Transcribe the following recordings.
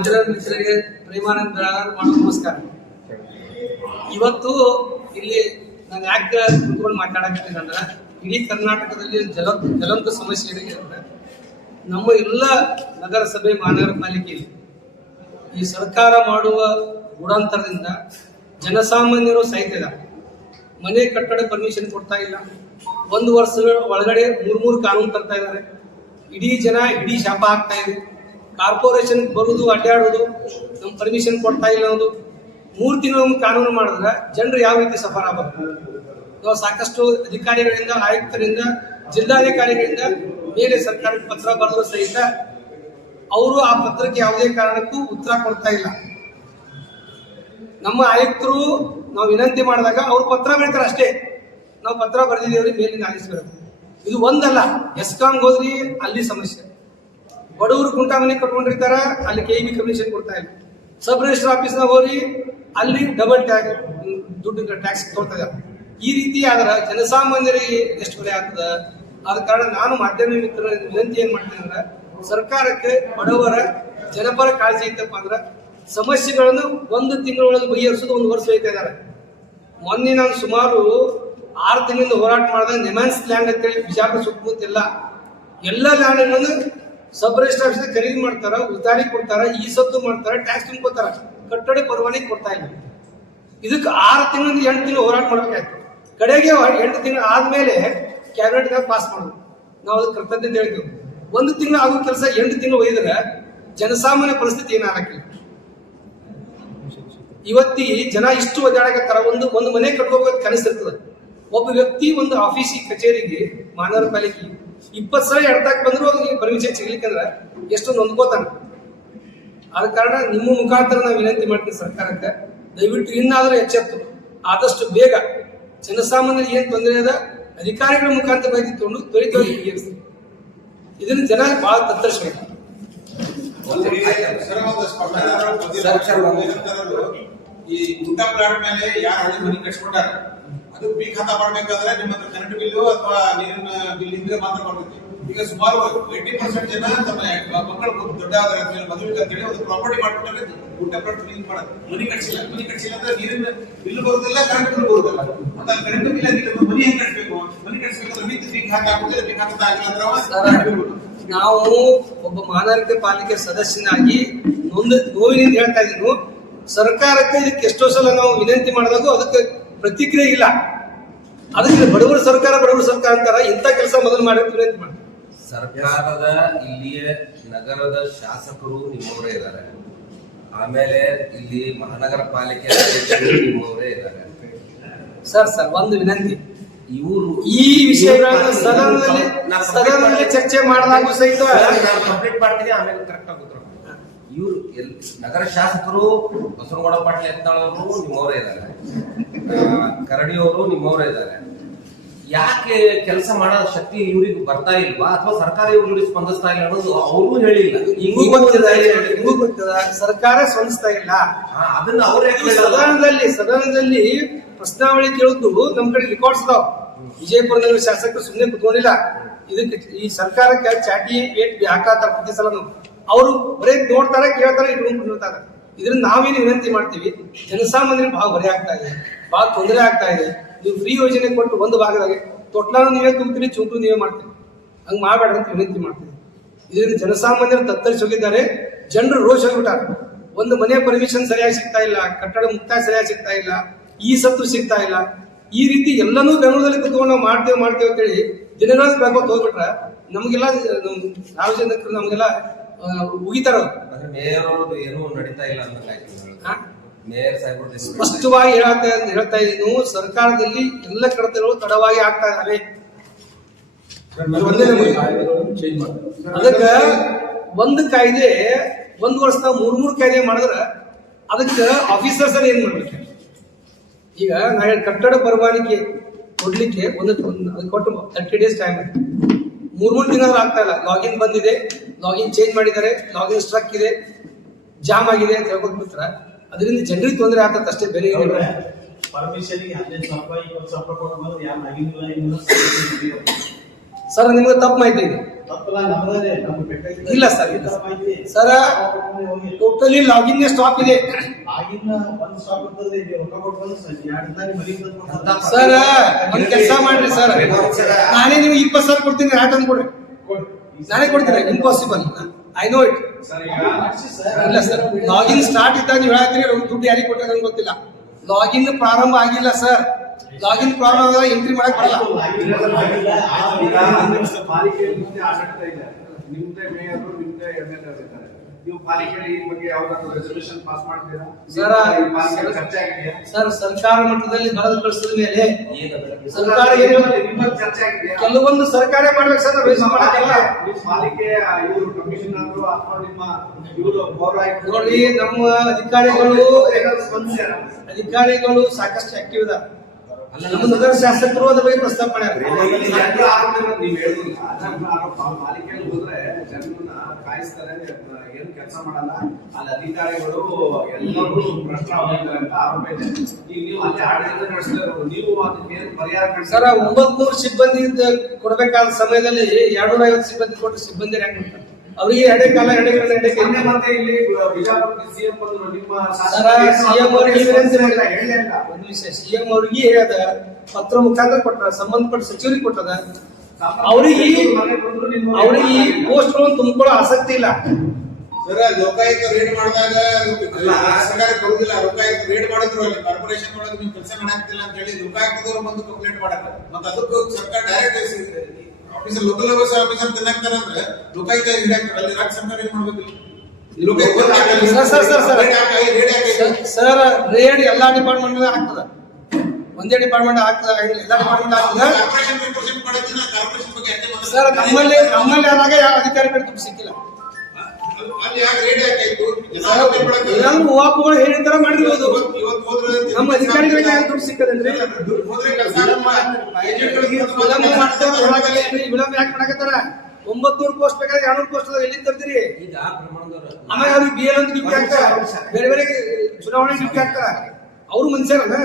ಮಾಧ್ಯಮ ಮಿತ್ರರಿಗೆ ಪ್ರೇಮಾನಂದ ನಮಸ್ಕಾರ. ಇವತ್ತು ಇಲ್ಲಿ ನಾನು ಯಾಕೆ ಕುತ್ಕೊಂಡು ಮಾತಾಡಕತ್ತೀನಿ ಇಡೀ ಕರ್ನಾಟಕದಲ್ಲಿ ಜಲ ಜಲಂತ ಸಮಸ್ಯೆ ಏನಿದೆ ಅಂದ್ರೆ, ನಮ್ಮ ಎಲ್ಲ ನಗರಸಭೆ ಮಹಾನಗರ ಪಾಲಿಕೆಯಲ್ಲಿ ಈ ಸರ್ಕಾರ ಮಾಡುವ ಗುಡಾಂತರದಿಂದ ಜನಸಾಮಾನ್ಯರು ಸಹಿತ ಮನೆ ಕಟ್ಟಡ ಪರ್ಮಿಷನ್ ಕೊಡ್ತಾ ಇಲ್ಲ. ಒಂದು ವರ್ಷಗಳ ಒಳಗಡೆ ಮೂರು ಮೂರು ಕಾನೂನು ತರ್ತಾ ಇದ್ದಾರೆ. ಇಡೀ ಜನ ಇಡೀ ಶಾಪ ಆಗ್ತಾ ಇದೆ. ಕಾರ್ಪೊರೇಷನ್ ಬರುವುದು ಅಡ್ಡಾಡೋದು ನಮ್ ಪರ್ಮಿಷನ್ ಕೊಡ್ತಾ ಇಲ್ಲ ಅನ್ನೋದು. ಮೂರು ತಿಂಗಳು ಕಾನೂನು ಮಾಡಿದ್ರೆ ಜನರು ಯಾವ ರೀತಿ ಸಫರ್ ಆಗಬೇಕು? ನಾವು ಸಾಕಷ್ಟು ಅಧಿಕಾರಿಗಳಿಂದ, ಆಯುಕ್ತರಿಂದ, ಜಿಲ್ಲಾಧಿಕಾರಿಗಳಿಂದ, ಮೇಲೆ ಸರ್ಕಾರಕ್ಕೆ ಪತ್ರ ಬರೆದು ಸಹಿತ ಅವರು ಆ ಪತ್ರಕ್ಕೆ ಯಾವುದೇ ಕಾರಣಕ್ಕೂ ಉತ್ತರ ಕೊಡ್ತಾ ಇಲ್ಲ. ನಮ್ಮ ಆಯುಕ್ತರು ನಾವು ವಿನಂತಿ ಮಾಡಿದಾಗ ಅವ್ರು ಪತ್ರ ಬರೀತಾರೆ ಅಷ್ಟೇ. ನಾವು ಪತ್ರ ಬರೆದಿದ್ದೇವ್ರಿ ಮೇಲಿನ ಆಲಿಸಬೇಕು ಇದು ಒಂದಲ್ಲ, ಎಸ್ಕಾಂಗ್ ಹೋದ್ರಿ, ಅಲ್ಲಿ ಸಮಸ್ಯೆ. ಬಡವರು ಕುಂಟ ಮನೆ ಕಟ್ಕೊಂಡಿರ್ತಾರ, ಅಲ್ಲಿ ಕೆ ಬಿ ಕಮಿಷನ್ ಕೊಡ್ತಾ ಇಲ್ಲ. ಸಬ್ ರಿಜಿಸ್ಟರ್ ಆಫೀಸ್ನಾಗ ಹೋಗಿ ಅಲ್ಲಿ ಡಬಲ್ ಟ್ಯಾಕ್ಸ್ ದುಡ್ಡು ಟ್ಯಾಕ್ಸ್ ತೊಗೊಳ್ತಾ ಇದ್ದಾರೆ ಈ ರೀತಿ ಆದ್ರೆ ಜನಸಾಮಾನ್ಯರಿಗೆ ಎಷ್ಟು ಬೆಲೆ ಆಗ್ತದ? ಆದ ಕಾರಣ ನಾನು ಮಾಧ್ಯಮ ಮಿತ್ರ ವಿನಂತಿ ಏನ್ ಮಾಡ್ತೇನೆ ಅಂದ್ರೆ, ಸರ್ಕಾರಕ್ಕೆ ಬಡವರ ಜನಪರ ಕಾಳಜಿ ಇತ್ತಪ್ಪ ಅಂದ್ರೆ, ಸಮಸ್ಯೆಗಳನ್ನು ಒಂದು ತಿಂಗಳೊಳಗೆ ಬಗೆಹರಿಸೋದು ಒಂದು ವರ್ಷ ಹೋಗ್ತಾ ಇದ್ದಾರೆ. ಮೊನ್ನೆ ನಾನು ಸುಮಾರು ಆರು ತಿಂಗಳಿಂದ ಹೋರಾಟ ಮಾಡಿದ ನೆಮ್ಯಾನ್ಸ್ ಲ್ಯಾಂಡ್ ಅಂತೇಳಿ ಬಿಜಾಪುರ ಸುತ್ತಮುತ್ತ ಎಲ್ಲ ಎಲ್ಲ ಲ್ಯಾಂಡ್ಗಳನ್ನು ಸಬ್ ರಿಜಿಸ್ಟರ್ ಆಫೀಸ್ ಖರೀದಿ ಮಾಡ್ತಾರ, ಉದ್ದಾರಿ ಕೊಡ್ತಾರ, ಈ ಸತ್ತು ಮಾಡ್ತಾರ, ಟ್ಯಾಕ್ಸ್ ತುಂಬ್ಕೋತಾರ? ಕಟ್ಟಡ ಪರವಾನಗಿ ಕೊಡ್ತಾ ಇಲ್ಲ. ಇದಕ್ಕೆ ಆರು ತಿಂಗಳಿಂದ ಎಂಟು ತಿಂಗಳು ಹೋರಾಟ ಮಾಡಬೇಕಾಯ್ತು. ಕಡೆಗೆ ಎಂಟು ತಿಂಗಳು ಆದ್ಮೇಲೆ ಕ್ಯಾಬಿನೆಟ್ನಾಗ ಪಾಸ್ ಮಾಡೋದು. ನಾವು ಅದಕ್ಕೆ ಕರ್ತವ್ಯ ಹೇಳ್ತೀವಿ ಒಂದು ತಿಂಗಳು ಆಗೋ ಕೆಲಸ ಎಂಟು ತಿಂಗಳು ಒಯ್ದ್ರೆ ಜನಸಾಮಾನ್ಯ ಪರಿಸ್ಥಿತಿ ಏನಾಗಕ್ಕಿಲ್ಲ ಇವತ್ತಿ ಜನ ಇಷ್ಟು ಒದ್ದಾಡಕತ್ತಾರ, ಒಂದು ಒಂದು ಮನೆ ಕಟ್ಕೋಬೇಕು ಕನಸಿರ್ತದೆ. ಒಬ್ಬ ವ್ಯಕ್ತಿ ಒಂದು ಆಫೀಸಿಗೆ, ಕಚೇರಿಗೆ, ಮಾನವರ ಪಾಲಿಕೆ ಇಪ್ಪತ್ತು ಸಲ ಎಡ್ತಾಕ್ ಬಂದ್ರು ಅವ್ರಿಗೆ ಪರ್ಮಿಷನ್ ಸಿಗ್ಲಿಕ್ಕಂದ್ರೆ ಎಷ್ಟು ನೊಂದ್ಕೋತಾನೆ ಆದ ಕಾರಣ ನಿಮ್ಮ ಮುಖಾಂತರ ನಾವು ವಿನಂತಿ ಮಾಡ್ತೀವಿ ಸರ್ಕಾರಕ್ಕೆ, ದಯವಿಟ್ಟು ಇನ್ನಾದರೂ ಎಚ್ಚೆತ್ತು. ಆದಷ್ಟು ಬೇಗ ಜನಸಾಮಾನ್ಯರಿಗೆ ಏನು ತೊಂದರೆ ಅದ, ಅಧಿಕಾರಿಗಳ ಮುಖಾಂತರ ಮಾಹಿತಿ ತಗೊಂಡು ತ್ವರಿತವಾಗಿ ಬಗೆಹರಿಸಿ ಇದನ್ನು ಜನ ಬಹಳ ತತ್ತರಿಸಬೇಕು. ಈ ಗುಡ್ಡ ಪ್ಲಾಟ್ ಮೇಲೆ ಯಾರು ಹಳ್ಳಿ ಮನೆ ಕಟ್ಸ್ಕೊಂಡಾರ ಅದು ಬಿ ಖಾತಾ ಮಾಡ್ಬೇಕಾದ್ರೆ ನಿಮ್ಮ ಹತ್ರ ಕರೆಂಟ್ ಬಿಲ್ಲು ಅಥವಾ ನೀರಿನ ಬಿಲ್ ಇದ್ರೆ ಮಾತ್ರ ಬರ್ತೈತಿ. ಈಗ ಸುಮಾರು ಏಯ್ಟಿ ಪರ್ಸೆಂಟ್ ಜನ ತಮ್ಮ ಮಕ್ಕಳು ದೊಡ್ಡ ಆದ್ರೆ ಮದುವೆ ಅಂತೇಳಿ ಒಂದು ಪ್ರಾಪರ್ಟಿ ಮಾಡ್ಬಿಟ್ಟಾರೆ ಊಟ ಪ್ಲಾಟ್ ಮಾಡೋದು ಮನಿ ಕಟ್ಸಿಲ್ಲ ಮನಿ ಕಟ್ಸಿಲ್ಲ ಅಂದ್ರೆ ನೀರಿನ ಬಿಲ್ ಬರುದಿಲ್ಲ ಕರೆಂಟ್ ಬಿಲ್ ಬರುದಿಲ್ಲ. ಮತ್ತೆ ಕರೆಂಟ್ ಬಿಲ್ ಆಗಿಲ್ಲ ಮನಿ ಹೆಂಗ್ ಕಟ್ಬೇಕು? ಮನಿ ಕಟ್ಸ್ಬೇಕಂದ್ರೆ ವಿತ್ ಬಿ ಖಾತಾ ಹಾಕಿದ್ರೆ ಬಿ ಖಾತಾ ಆಗಿಲ್ಲ ಅಂದ್ರೆ. ನಾವು ಒಬ್ಬ ಮಹಾನಗರ ಪಾಲಿಕೆ ಸದಸ್ಯನಾಗಿ ನೊಂದು ನೋವಿನಿಂದ ಹೇಳ್ತಾ ಇದ್ದೀನಿ. ಸರ್ಕಾರಕ್ಕೆ ಇದಕ್ಕೆ ಎಷ್ಟೋ ಸಲ ನಾವು ವಿನಂತಿ ಮಾಡಿದಾಗ ಅದಕ್ಕೆ ಪ್ರತಿಕ್ರಿಯೆ ಇಲ್ಲ. ಅದಕ್ಕೆ ಬಡವರ ಸರ್ಕಾರ ಬಡವರ ಸರ್ಕಾರ ಅಂತಾರ ಇಂಥ ಕೆಲಸ ಮೊದಲು ಮಾಡಿ ಅಂತ ಮಾಡಿ. ಸರ್ಕಾರದ ಇಲ್ಲಿಯ ನಗರದ ಶಾಸಕರು ನಿಮ್ಮವರೇ ಇದ್ದಾರೆ. ಆಮೇಲೆ ಇಲ್ಲಿ ಮಹಾನಗರ ಪಾಲಿಕೆ ಅಧ್ಯಕ್ಷರು ನಿಮ್ಮವರೇ ಇದ್ದಾರೆ. ಸರ್ ಸರ್ ಒಂದು ವಿನಂತಿ. ಇವರು ಈ ವಿಷಯಗಳನ್ನು ಸದನದಲ್ಲಿ ಸದನದಲ್ಲಿ ಚರ್ಚೆ ಮಾಡಲಾಗೂ ಸಹಿತ ಕಂಪ್ಲೀಟ್ ಮಾಡ್ತೀನಿ ಆಮೇಲೆ ಕರೆಕ್ಟ್ ಆಗಿ ಉತ್ತರ ಇವರು ಎಲ್ ನಗರ ಶಾಸಕರು ಬಸವನಗೌಡ ಪಾಟೀಲ್ ಎತ್ತಾಳವರು ನಿಮ್ಮವರೇ ಇದ್ದಾರೆ. ಕರಡಿ ಅವರು ನಿಮ್ಮವರೇ ಇದ್ದಾರೆ. ಯಾಕೆ ಕೆಲಸ ಮಾಡೋ ಶಕ್ತಿ ಇವ್ರಿಗೆ ಬರ್ತಾ ಇಲ್ವಾ? ಅಥವಾ ಸರ್ಕಾರ ಇವ್ರ ಜೋಡಿ ಸ್ಪಂದಿಸ್ತಾ ಇಲ್ಲ ಅನ್ನೋದು ಅವರು ಹೇಳಿಲ್ಲ. ಹಿಂಗೂ ಗೊತ್ತಿಲ್ಲ ಹಿಂಗೂ ಸರ್ಕಾರ ಸ್ಪಂದಿಸ್ತಾ ಇಲ್ಲ. ಅದನ್ನ ಅವ್ರು ಸದನದಲ್ಲಿ ಸದನದಲ್ಲಿ ಪ್ರಶ್ನಾವಳಿ ಕೇಳಿದ್ದು ನಮ್ ಕಡೆ ರೆಕಾರ್ಡ್ಸ್ ಅದಾವ ವಿಜಯಪುರದಲ್ಲಿ ಶಾಸಕರು ಸುಮ್ಮನೆ ಕುತ್ಕೊಂಡಿಲ್ಲ. ಇದಕ್ಕೆ ಈ ಸರ್ಕಾರಕ್ಕೆ ಚಾಟಿ ಏಟ್ ಹಾಕಾತಾರ ಪ್ರತಿ ಸಲ ಅವರು ಬರೀ ನೋಡ್ತಾರೆ, ಕೇಳ್ತಾರೆ, ಇಟ್ಕೊಂಡು ಕುಂದಿರ್ತಾರ. ಇದರಿಂದ ನಾವೇನು ವಿನಂತಿ ಮಾಡ್ತೀವಿ ಜನಸಾಮಾನ್ಯರಿಗೆ ಬಹಳ ಹೊರೆ ಆಗ್ತಾ ಇದೆ, ಬಹಳ ತೊಂದರೆ ಆಗ್ತಾ ಇದೆ. ನೀವು ಫ್ರೀ ಯೋಜನೆ ಕೊಟ್ಟು ಒಂದು ಭಾಗದಾಗೆ ತೊಟ್ಲಾನು ನೀವೇ ತುಂಬ್ತೀರಿ ಚುಂಟು ನೀವೇ ಮಾಡ್ತೀರಿ. ಹಂಗೆ ಮಾಡಬೇಡ ಅಂತ ವಿನಂತಿ ಮಾಡ್ತೀವಿ. ಇದರಿಂದ ಜನಸಾಮಾನ್ಯರು ತತ್ತರಿಸಿ ಹೋಗಿದ್ದಾರೆ ಜನರು ರೋಷ ಹೋಗ್ಬಿಟ್ಟಾರೆ ಒಂದು ಮನೆ ಪರ್ಮಿಷನ್ ಸರಿಯಾಗಿ ಸಿಗ್ತಾ ಇಲ್ಲ, ಕಟ್ಟಡ ಮುಕ್ತಾಯ ಸರಿಯಾಗಿ ಸಿಗ್ತಾ ಇಲ್ಲ, ಈ ಸತ್ತು ಸಿಗ್ತಾ ಇಲ್ಲ. ಈ ರೀತಿ ಎಲ್ಲನೂ ಬೆಂಗಳೂರಲ್ಲಿ ಕುತ್ಕೊಂಡು ನಾವು ಮಾಡ್ತೇವೆ ಮಾಡ್ತೇವೆ ಅಂತೇಳಿ ದಿನಗಳ ಬೆಳಕೋತ್ ಹೋಗ್ಬಿಟ್ರೆ ನಮಗೆಲ್ಲ, ನಮ್ ಸಾರ್ವಜನಿಕರು ನಮಗೆಲ್ಲ ಅಂದ್ರೆ ಮೇಯರ್ ಅವ್ರದ್ದು ಏನೂ ನಡೀತಾ ಇಲ್ಲ ಹಾ? ಮೇಯರ್ ಸ್ಪಷ್ಟವಾಗಿ ಹೇಳ್ತಾ ಹೇಳ್ತಾ ಇದ್ದೀನಿ. ಸರ್ಕಾರದಲ್ಲಿ ಎಲ್ಲ ಕಡತಗಳು ತಡವಾಗಿ ಆಗ್ತಾ ಇದಾವೆ. ಅದಕ್ಕೆ ಒಂದೇ ನಮೂನೆ. ಅದಕ್ಕ ಒಂದು ಕಾಯ್ದೆ ಒಂದು ವರ್ಷದಾಗ ಮೂರ್ ಮೂರ್ ಕಾಯ್ದೆ ಮಾಡಿದ್ರ ಅದಕ್ಕೆ ಆಫೀಸರ್ಸ್ ಏನ್ ಮಾಡ್ಬೇಕು? ಈಗ ನಾ ಕಟ್ಟಡ ಪರವಾನಿಗೆ ಕೊಡ್ಲಿಕ್ಕೆ ಒಂದು ಅದಕ್ಕೆ ಅದು ಕೊಟ್ಟು ತರ್ಟಿ ಡೇಸ್ ಟೈಮ್ ಮೂರ್ ಮೂರು ದಿನ ಆಗ್ತಾ ಇಲ್ಲ. ಲಾಗಿನ್ ಬಂದಿದೆ ಲಾಗಿನ್ ಚೇಂಜ್ ಮಾಡಿದ್ದಾರೆ ಲಾಗಿನ್ ಸ್ಟ್ರಕ್ ಇದೆ ಜಾಮ್ ಆಗಿದೆ ಅಂತ ಹೇಳ್ಕೊತ ಬಿಟ್ರ ಅದರಿಂದ ಜನರಿಗೆ ತೊಂದರೆ ಆಗ್ತದೆ ಅಷ್ಟೇ ಬೆಲೆ ಸರ್ ನಿಮ್ಗೆ ತಪ್ಪು ಮಾಹಿತಿ ಇದೆ. ಇಲ್ಲ ಸರ್, ಇಲ್ಲ ಸರ್. ಟೋಟಲಿ ಲಾಗಿನ್ ಸ್ಟಾಪ್ ಇದೆ. ಸರ್ ಒಂದು ಕೆಲಸ ಮಾಡ್ರಿ ಸರ್. ನಾನೇ ನಿಮ್ಗೆ ಇಪ್ಪತ್ತು ಸಾವಿರ ಕೊಡ್ತೀನಿ ಆಟ ಕೊಡ್ರಿ ಕೊಡಿ. ನಾನೇ ಕೊಡ್ತೀನಿ ಇಂಪಾಸಿಬಲ್ ಐ ನೋ ಇಟ್. ಇಲ್ಲ ಸರ್ ಲಾಗಿನ್ ಸ್ಟಾರ್ಟ್ ಇದ್ದಾಗ ನೀವು ಹೇಳ್ತೀರಿ ದುಡ್ಡು ಯಾರಿಗೆ ಕೊಟ್ಟರೆ ನಂಗೆ ಗೊತ್ತಿಲ್ಲ. ಲಾಗಿನ್ ಪ್ರಾರಂಭ ಆಗಿಲ್ಲ ಸರ್. ಲಾಗಿನ್ ಪ್ರಾಬ್ಲಮ್ ಆದಾಗ ಎಂಟ್ರಿ ಮಾಡಕ್ ಬರಲ್ಲ. ಆಗಿಲ್ಲ, ಆಗಿಲ್ಲ, ಈಗ ಆಗಿಲ್ಲ. ನಿಮ್ಮ ಪಾಲಿಕೆ ನಿಮ್ದೇ ಆಡಳಿತ ಇದೆ ನಿಮ್ದೇ ಮೇಯರ್ ನಿಮ್ದೇ ಎಂ ಎಲ್ ಇದ್ದಾರೆ. ನೀವು ಪಾಲಿಕೆ ಈ ಬಗ್ಗೆ ಯಾವ್ದಾದ್ರು ರೆಸಲ್ಯೂಷನ್ ಪಾಸ್ ಮಾಡ್ತೀರಾ? ಸರ್, ಈ ಪಾಲಿಕೆ ಖರ್ಚಾಗಿದೆಯಾ? ಸರ್ ಸರ್ಕಾರ ಮಟ್ಟದಲ್ಲಿ ಬರೆದು ಕಳಿಸಿದ ಮೇಲೆ ಸರ್ಕಾರ ಕೆಲವೊಂದು ಸರ್ಕಾರ ಮಾಡ್ಬೇಕು ಸರ್ ನಾವು ಪಾಲಿಕೆ ಇವರು ಅಥವಾ ನಿಮ್ಮ ಇವರು ಅಧಿಕಾರಿಗಳು? ಅಧಿಕಾರಿಗಳು ಸಾಕಷ್ಟು ಆಕ್ಟಿವ್ ಇದಾರೆ. ನಮ್ಮ ನಗರ ಶಾಸಕರು ಅದ್ರ ಬಗ್ಗೆ ಪ್ರಸ್ತಾಪ ಮಾಡ್ಯಾರ ನೀವ್ ಹೇಳುದಿಲ್ಲ ಪಾಲಿಕೆಯಲ್ಲಿ ಹೋದ್ರೆ ಜನರನ್ನ ಕಾಯಿಸ್ತಾರೆ ಏನು ಕೆಲಸ ಮಾಡಲ್ಲ. ಅಲ್ಲಿ ಅಧಿಕಾರಿಗಳು ಎಲ್ಲರೂ ಭ್ರಷ್ಟ ಆಗಿದ್ದಾರೆ ಅಂತ ಆರೋಪ ಇದೆ. ಈಗ ನೀವು ಅಲ್ಲಿ ಆಡಳಿತ ನಡೆಸ್ತಾ ನೀವು ಅದಕ್ಕೆ ಏನು ಪರಿಹಾರ ಸರ್ ಕಂಡ್ರೆ ಒಂಬತ್ನೂರು ಸಿಬ್ಬಂದಿ ಕೊಡ್ಬೇಕಾದ ಸಮಯದಲ್ಲಿ ಎರಡ್ನೂರ ಐವತ್ತು ಸಿಬ್ಬಂದಿ ಕೊಟ್ಟು ಸಿಬ್ಬಂದಿ ಹೆಂಗ್? ಅವ್ರಿಗೆ ಎಡೆ ಕಾಲ ಎಡೆ ಮೊನ್ನೆ ಮತ್ತೆ ಇಲ್ಲಿ ಬಿಜಾಪುರ ಸಿಎಂ ಬಂದ್ರು ನಿಮ್ಮ ಸರ ಸಿಎಂ ಅವ್ರಿಗೆ ಒಂದು ವಿಷಯ ಸಿಎಂ ಅವ್ರಿಗೆ ಹೇಳ್ದ ಪತ್ರ ಮುಖಾಂತರ ಕೊಟ್ಟ ಸಂಬಂಧಪಟ್ಟ ಸಚಿವರಿಗೆ ಕೊಟ್ಟದ. ಅವ್ರಿಗೆ ಅವ್ರಿಗೆ ಈ ಪೋಸ್ಟ್ ತುಂಬಿಕೊಳ್ಳೋ ಆಸಕ್ತಿ ಇಲ್ಲ. ಸರ್ ಲೋಕಾಯುಕ್ತ ರೇಡ್ ಮಾಡಿದಾಗ ಸರ್ಕಾರ ಬರುದಿಲ್ಲ. ಲೋಕಾಯುಕ್ತ ರೇಡ್ ಮಾಡಿದ್ರು ಅಲ್ಲಿ. ಕಾರ್ಪೊರೇಷನ್ ಒಳಗೆ ನೀವು ಕೆಲಸ ಮಾಡಾಕ್ತಿಲ್ಲ ಅಂತ ಹೇಳಿ ಲೋಕಾಯುಕ್ತದವರು ಬಂದು ಕಂಪ್ಲೇಂಟ್ ಮಾಡಾಕ ಮತ್ತೆ ಅದಕ್ಕೂ ಸರ್ಕಾರ direct officer local level officer ತಿನ್ನಾಕ್ತಾರ ಅಂದ್ರೆ ಲೋಕಾಯುಕ್ತ ಹಿಡಿಯಾಕ್ತಾರೆ ಅಲ್ಲಿ ರಾಜ್ಯ ಸರ್ಕಾರ ಏನ್ ಮಾಡ್ಬೇಕು ಸರ್. ರೇಡ್ ಎಲ್ಲಾ ಡಿಪಾರ್ಟ್ಮೆಂಟ್ ಆಗ್ತದ ಒಂದೇ ಡಿಪಾರ್ಟ್ಮೆಂಟ್ ಆಗ್ತದ ಎಲ್ಲಾ ಡಿಪಾರ್ಟ್ಮೆಂಟ್ ಆಗ್ತದ ಸರ್ ನಮ್ಮಲ್ಲಿ ನಮ್ಮಲ್ಲಿ ಆದಾಗ ಯಾವ ಅಧಿಕಾರಿಗಳು ಸಿಕ್ಕಿಲ್ಲ. ಅಲ್ಲಿ ಯಾಕೆ ಹೇಳಿದ ತರ ಮಾಡಿರ್ಬೋದು. ಇವತ್ತು ಇವತ್ತು ಹೋದ್ರೆ ನಮ್ಮ ಅಧಿಕಾರಿಗಳಿಗೆ ದುಡ್ಡು ಸಿಕ್ಕದಂದ್ರೆ ವಿಳಂಬ ಮಾಡ್ತಾರೆ. ವಿಳಂಬ ಯಾಕೆ ಮಾಡಕತ್ತಾರ? ಒಂಬತ್ತೂರು ಪೋಸ್ಟ್ ಬೇಕಾದ್ರೆ ಎರಡ್ನೂರು ಪೋಸ್ಟ್ ಅದಾವ ಎಲ್ಲಿ ತರ್ತೀರಿ ಆಮೇಲೆ ಅವ್ರಿಗೆ ಬಿ ಎಲ್ ಅಂತ ಡ್ಯೂಟಿ ಹಾಕ್ತಾರ? ಬೇರೆ ಬೇರೆ ಚುನಾವಣೆ ಡ್ಯೂಟಿ ಹಾಕ್ತಾರ. ಅವರು ಮನುಷ್ಯರನ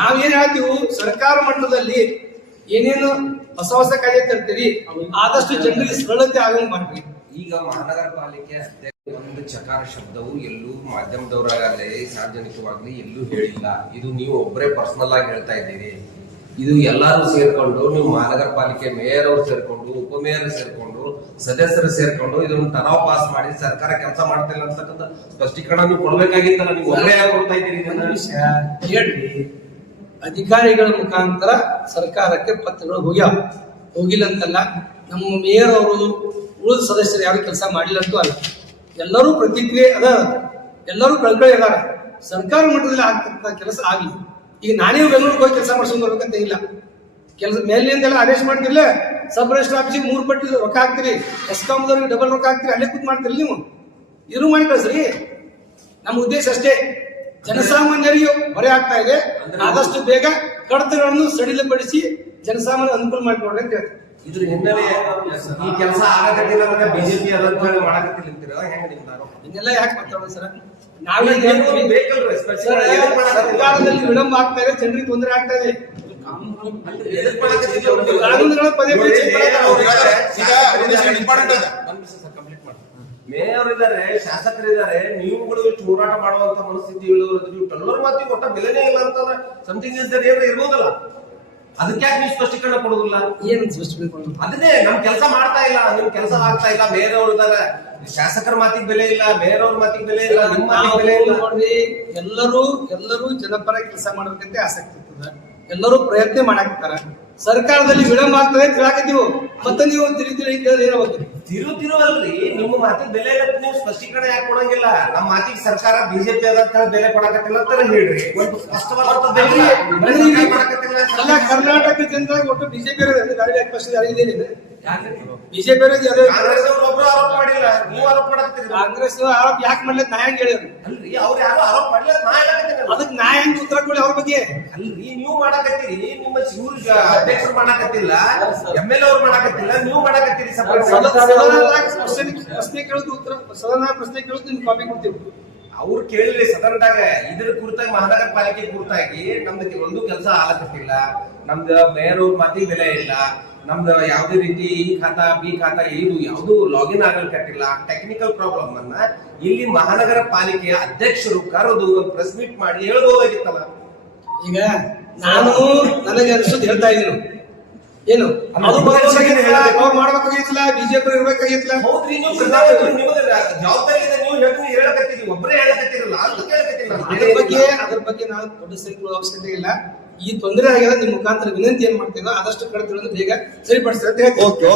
ನಾವೇನ್ ಹೇಳ್ತೀವಿ? ಸರ್ಕಾರ ಮಟ್ಟದಲ್ಲಿ ಏನೇನು ಹೊಸ ಹೊಸ ಕಾಯ್ದೆ ತರ್ತೀರಿ ಆದಷ್ಟು ಜನರಿಗೆ ಸರಳತೆ ಆಗಂಗ್ ಮಾಡ್ರಿ. ಈಗ ಮಹಾನಗರ ಪಾಲಿಕೆ ಒಂದು ಚಕಾರ ಶಬ್ದವು ಎಲ್ಲೂ ಮಾಧ್ಯಮದವರಾಗಲಿ ಸಾರ್ವಜನಿಕವಾಗಲಿ ಎಲ್ಲೂ ಹೇಳಿಲ್ಲ. ಇದು ನೀವು ಒಬ್ಬರೇ ಪರ್ಸನಲ್ ಆಗಿ ಹೇಳ್ತಾ ಇದ್ದೀರಿ. ಇದು ಎಲ್ಲರೂ ಸೇರ್ಕೊಂಡು ನೀವು ಮಹಾನಗರ ಪಾಲಿಕೆ ಮೇಯರ್ ಅವರು ಸೇರ್ಕೊಂಡು ಉಪಮೇಯರ್ ಸೇರ್ಕೊಂಡು ಸದಸ್ಯರು ಸೇರ್ಕೊಂಡು ಇದನ್ನು ತರಾವ್ ಪಾಸ್ ಮಾಡಿ ಸರ್ಕಾರ ಕೆಲಸ ಮಾಡ್ತಿಲ್ಲ ಅಂತಕ್ಕಂಥ ಸ್ಪಷ್ಟೀಕರಣ ನೀವು ಕೊಡ್ಬೇಕಾಗಿತ್ತಲ್ಲ ನೀವು ಯಾಕೆ ಕೊಡ್ತಾ ಇದ್ದೀರಿ ಹೇಳ್ರಿ ಅಧಿಕಾರಿಗಳ ಮುಖಾಂತರ ಸರ್ಕಾರಕ್ಕೆ ಪತ್ರಗಳು ಹೋಗ್ಯಾವ. ಹೋಗಿಲ್ಲ ಅಂತಲ್ಲ? ನಮ್ಮ ಮೇಯರ್ ಅವರು ಉಳಿದ ಸದಸ್ಯರು ಯಾರು ಕೆಲಸ ಮಾಡಿಲ್ಲ ಅಂತೂ ಅಲ್ಲ. ಎಲ್ಲರೂ ಪ್ರತಿಕ್ರಿಯೆ ಅದ. ಎಲ್ಲರೂ ಕಳ್ಕಳಿ ಅದಾರ ಸರ್ಕಾರ ಮಟ್ಟದಲ್ಲಿ ಆಗ್ತಕ್ಕಂಥ ಕೆಲಸ ಆಗಲಿ. ಈಗ ನಾನೇ ಬೆಂಗಳೂರಿಗೆ ಹೋಗಿ ಕೆಲಸ ಮಾಡ್ಸ್ಕೊಂಡು ಬರ್ಬೇಕಂತ ಇಲ್ಲ. ಕೆಲಸ ಮೇಲಿಂದೆಲ್ಲ ಆದೇಶ ಮಾಡ್ತಿರ್ಲ ಸಬ್ ರಿಜಿಸ್ಟರ್ ಆಫೀಸಿಗೆ ಮೂರು ಪಟ್ಟಿ ರೊಕ್ಕ ಹಾಕ್ತೀರಿ ಎಸ್ಕಾಮ್ದವ್ರಿಗೆ ಡಬಲ್ ರೊಕ್ಕ ಹಾಕ್ತೀರಿ, ಅಲ್ಲೇ ಕೂತ್ ಮಾಡ್ತಿರಲಿ ನೀವು. ಇರು ಮಾಡಿ ಕಳಿಸ್ರಿ. ನಮ್ಮ ಉದ್ದೇಶ ಅಷ್ಟೇ. ಜನಸಾಮಾನ್ಯರಿಗೆ ಹೊರೆ ಆಗ್ತಾ ಇದೆ. ಆದಷ್ಟು ಬೇಗ ಕಡತಗಳನ್ನು ಸಡಿಲಪಡಿಸಿ ಜನಸಾಮಾನ್ಯ ಅನುಕೂಲ ಮಾಡಿಕೊಡ್ರಿ ಅಂತ ಹೇಳ್ತೀನಿ. ಇದ್ರ ಹಿನ್ನೆಲೆ ಈ ಕೆಲಸ ಆಗಕತ್ತಿಲ್ಲ ಅಂದ್ರೆ ಬಿಜೆಪಿ ಅದಂತ ಹೇಳಿ ಮಾಡಕತ್ತಿಲ್ಲ ಅಂತೀರ? ಹೆಂಗ ಇನ್ನೆಲ್ಲ ಯಾಕೆ ಮಾತಾಡೋದು ಸರ್? ನಾವೇ? ಸರ್ಕಾರದಲ್ಲಿ ವಿಳಂಬ ಆಗ್ತಾ ಇದೆ ಜನರಿಗೆ ತೊಂದರೆ ಆಗ್ತಾ ಇದೆ? ಕಾನೂನುಗಳ ಪದೇ ಪದೇ. ಮೇಯರ್ ಇದ್ದಾರೆ ಶಾಸಕರಿದ್ದಾರೆ. ನೀವುಗಳು ಇಷ್ಟು ಹೋರಾಟ ಮಾಡುವಂತ ಮನಸ್ಥಿತಿ ಇಳಿದ್ರು ನೀವು ಟಲ್ಲರ್ ಮಾತಿಗೆ ಒಟ್ಟ ಬೆಲೆನೇ ಇಲ್ಲ ಅಂತಂದ್ರೆ ಸಮಥಿಂಗ್ ಇಸ್ ದರ್ ಏನಾರ ಇರ್ಬೋದಲ್ಲ? ಅದಕ್ಕೆ ಯಾಕೆ ನೀವು ಸ್ಪಷ್ಟೀಕರಣ ಕೊಡೋದಿಲ್ಲ ಏನು ಸ್ಪಷ್ಟೀಕರಣ? ಅದನ್ನೇ ನಮ್ ಕೆಲಸ ಮಾಡ್ತಾ ಇಲ್ಲ ನಿಮ್ ಕೆಲಸ ಆಗ್ತಾ ಇಲ್ಲ ಬೇರೆಯವ್ರ ಇದಾರೆ ಶಾಸಕರ ಮಾತಿಗೆ ಬೆಲೆ ಇಲ್ಲ ಬೇರೆಯವ್ರ ಮಾತಿಗೆ ಬೆಲೆ ಇಲ್ಲ ನಿಮ್ಮ ಮಾತಿಗೆ ಬೆಲೆ ಇಲ್ಲ. ನೋಡ್ರಿ ಎಲ್ಲರೂ ಎಲ್ಲರೂ ಜನಪರ ಕೆಲಸ ಮಾಡ್ಬೇಕಂತ ಆಸಕ್ತಿ ಇರ್ತದ. ಎಲ್ಲರೂ ಪ್ರಯತ್ನ ಮಾಡಾಕತ್ತಾರ ಸರ್ಕಾರದಲ್ಲಿ ವಿಳಂಬ ಆಗ್ತದೆ ಅಂತ ಹೇಳಾಕತ್ತೀವಿ ಮತ್ತೆ ನೀವು ತಿಳಿ ತಿಳಿ ಕೇಳಿದ್ರೆ ಏನಾಗುತ್ತೆ ತಿರು ತಿರು ಅಲ್ರಿ ನಿಮ್ಮ ಮಾತಿಗೆ ಬೆಲೆ ಇಲ್ಲ ಅಂತ ನೀವು ಸ್ಪಷ್ಟೀಕರಣ ಯಾಕೆ ಕೊಡಂಗಿಲ್ಲ? ನಮ್ಮ ಮಾತಿಗೆ ಸರ್ಕಾರ ಬಿಜೆಪಿ ಅದ ಅಂತ ಬೆಲೆ ಕೊಡಕತ್ತಿಲ್ಲ ಅಂತ ಹೇಳ್ರಿ. ಒಂದು ಸ್ಪಷ್ಟವಾದ ಬೆಲೆ ಅಲ್ಲ ಕರ್ನಾಟಕ ಜನತೆ ಒಟ್ಟು ಬಿಜೆಪಿ? ಬಿಜೆಪಿ ಕಾಂಗ್ರೆಸ್ ಅವ್ರು ಒಬ್ರು ಆರೋಪ ನೀವು ಆರೋಪ ಮಾಡಕತ್ತೀರಿ ಕಾಂಗ್ರೆಸ್ ಆರೋಪ ಯಾಕೆ ಮಾಡ್ಲಿಕ್ಕೆ ನಾ ಹೆಂಗ್ ಹೇಳಿದ್ರು? ಅಲ್ರಿ ಅವ್ರು ಯಾರು ಆರೋಪ ಮಾಡಿಲ್ಲ ನಾ ಹೇಳಕತ್ತೀನಿ ಅದಕ್ಕೆ ನಾ ಹೆಂಗ್ ಉತ್ತರ ಕೊಡಿ ಅವ್ರ ಬಗ್ಗೆ? ಅಲ್ರಿ ನೀವು ಮಾಡಕತ್ತೀರಿ ನಿಮ್ಮ ಇವ್ರ ಅಧ್ಯಕ್ಷರು ಮಾಡಕತ್ತಿಲ್ಲ ಎಂ ಎಲ್ ಅವ್ರು ಮಾಡಕತ್ತಿಲ್ಲ ನೀವು ಮಾಡಕತ್ತೀರಿ ಪ್ರಶ್ನೆ ಪ್ರಶ್ನೆ ಕೇಳೋದು ಉತ್ತರ ಸದನ ಪ್ರಶ್ನೆ ಕೇಳೋದು ನಿಮ್ಗೆ ಕಾಪಿ ಕೊಡ್ತೀವಿ. ಅವ್ರು ಕೇಳಿರಿ ಸದನದಾಗ ಇದ್ರ ಕುರಿತಾಗಿ ಮಹಾನಗರ ಪಾಲಿಕೆ ಕುರಿತಾಗಿ ನಮ್ದು ಒಂದು ಕೆಲಸ ಆಗಕತ್ತಿಲ್ಲ ನಮ್ದು ಮೇಯರ್ ಅವ್ರ ಮಾತಿಗೆ ಬೆಲೆ ಇಲ್ಲ. ನಮ್ದು ಯಾವುದೇ ರೀತಿ ಈ ಖಾತಾ ಬಿ ಖಾತಾ ಏನು ಯಾವ್ದು ಲಾಗಿನ್ ಆಗಲ್ ಕಟ್ಟಿಲ್ಲ. ಟೆಕ್ನಿಕಲ್ ಪ್ರಾಬ್ಲಮ್ ಅನ್ನ ಇಲ್ಲಿ ಮಹಾನಗರ ಪಾಲಿಕೆಯ ಅಧ್ಯಕ್ಷರು ಕರೆದು ಒಂದು ಪ್ರೆಸ್ ಮೀಟ್ ಮಾಡಿ ಹೇಳ್ಬೋದಾಗಿತ್ತಲ್ಲ? ಈಗ ನಾನು ನನಗೆ ಅನ್ಸುತ್ತೆ ಹೇಳ್ತಾ ಇದ್ದೀನಿ ಏನು. ಅವ್ರು ಮಾಡ್ಬೇಕಾಗಿತ್ತಲ್ಲ ಬಿಜೆಪಿ ಇರ್ಬೇಕಾಗಿತ್ತಲ್ಲ. ಹೌದ್ರಿ ನೀವು ನಿಮಗೆ ಜವಾಬ್ದಾರಿ ಇದೆ ನೀವು ಹೇಳ್ತೀನಿ ಹೇಳಕತ್ತೀರಿ ಒಬ್ಬರೇ ಹೇಳಕತ್ತಿರಲ್ಲ ಅದ್ರ ಬಗ್ಗೆ ಅದ್ರ ಬಗ್ಗೆ ನಾವು ದೊಡ್ಡ ಸೈಕಲ್ ಅವಶ್ಯಕತೆ ಇಲ್ಲ. ಈ ತೊಂದರೆ ಆಗಿಲ್ಲ ನಿಮ್ಮ ಮುಖಾಂತರ ವಿನಂತಿ ಏನ್ ಮಾಡ್ತೀವಿ ಆದಷ್ಟು ಕಡೆ ತಿಳಿದು ಬೇಗ ಸರಿಪಡಿಸ್ತಾರೆ ಓಕೆ